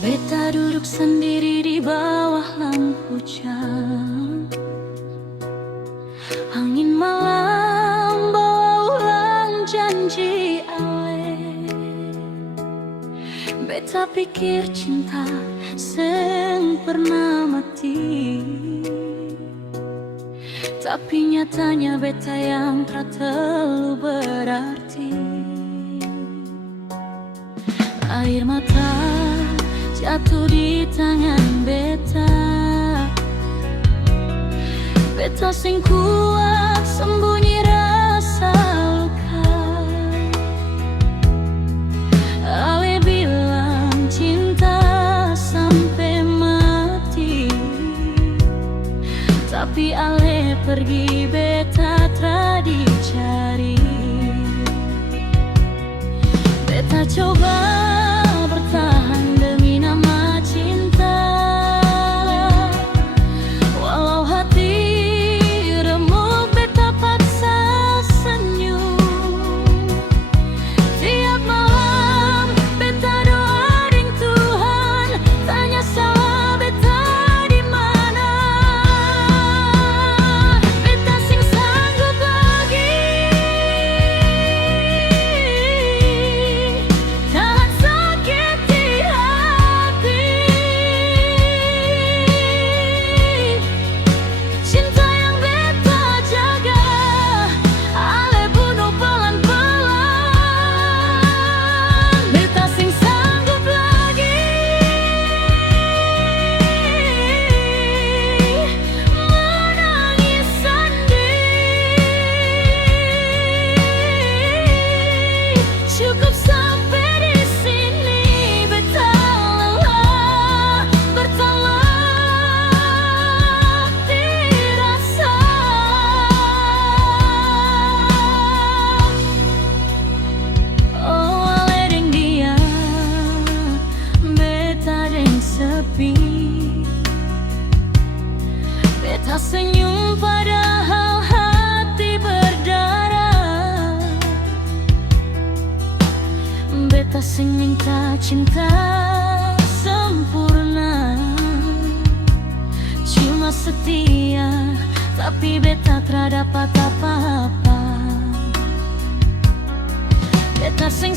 Beta duduk sendiri di bawah lampu jam. Angin malam bawa ulang janji ale. Beta pikir cinta seng pernah mati, tapi nyatanya beta yang tak terlalu berarti. Air mata jatuh di tangan beta. Beta sing kuat sembunyi rasa luka. Ale bilang cinta sampai mati, tapi ale pergi beta tra dicari. Beta coba bertahan demi nama cinta, walau hati remuk beta paksa senyum. Tiap malam beta doa ring Tuhan, tanya salah beta di mana. Beta sing sanggup lagi tahan sakit di hati. Cinta yang beta jaga, ale bunuh pelan-pelan. Beta sing sanggup lagi menangis sendiri. Cukup sampai di sini, beta lelah bertalah dirasa. Oh, ale deng dia, beta deng sepi. Beta senyum padahal hati berdarah. Beta sing minta cinta sempurna, cuma setia, tapi beta tak dapat apa-apa. Beta sing